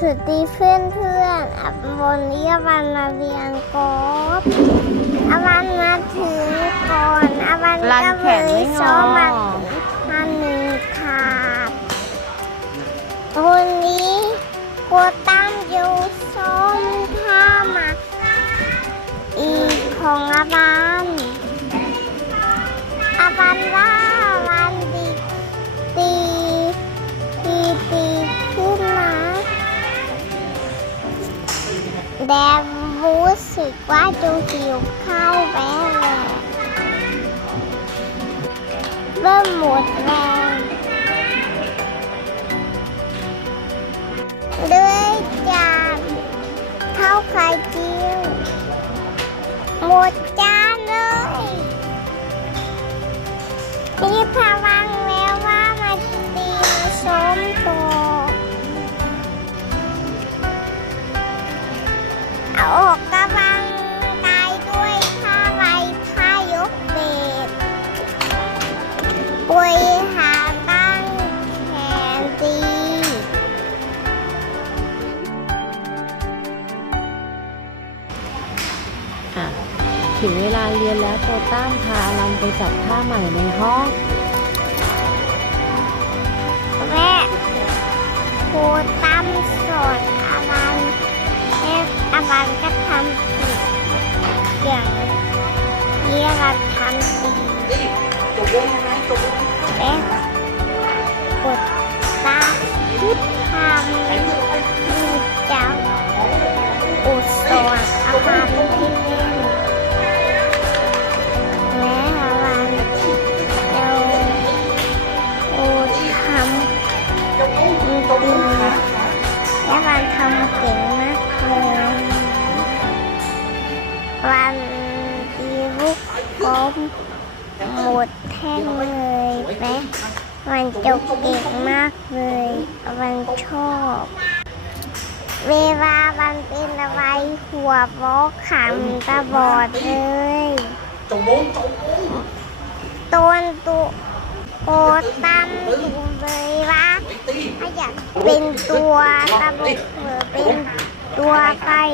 สวัสดีเพื่อนเพื่อนอะวันนี้อวันมาเรียนกอล์ฟอวันมาถึงก่อนอวันรันก็แขเลนไม่ยงซ้ออมมาอันหนึ่งขาดวันนี้กัวตั้งอยู่ซ้อมท่ามาอีกของอาวัน แดงรู้สึกว่าจะหิวข้าวแม่เลยเริ่มหมดแรงด้วยจานข้าวไข่เจียวหมดจานเลยนี่พ อะ ถึงเวลาเรียนแล้วโตตั้มพาอลันไปจัดท่าใหม่ในห้อง แม่ครูตั้มสอนอาบันแม่อาบันก็ทำผิดอย่างนี้อาบันทำดีแม่กด ดีและวันทำเก่งมากเลยวันดีลูกกลมหมดแท่งเลยแม่วันจบเก่งมากเลยวันชอบ เวลาวันเป็นอะไรหัวบกขำตาบอดเลยตัวตัวโอตั้มดูเลยว่าถ้าอยาก เป็นตัวตลกหรือเป็นตัวไก่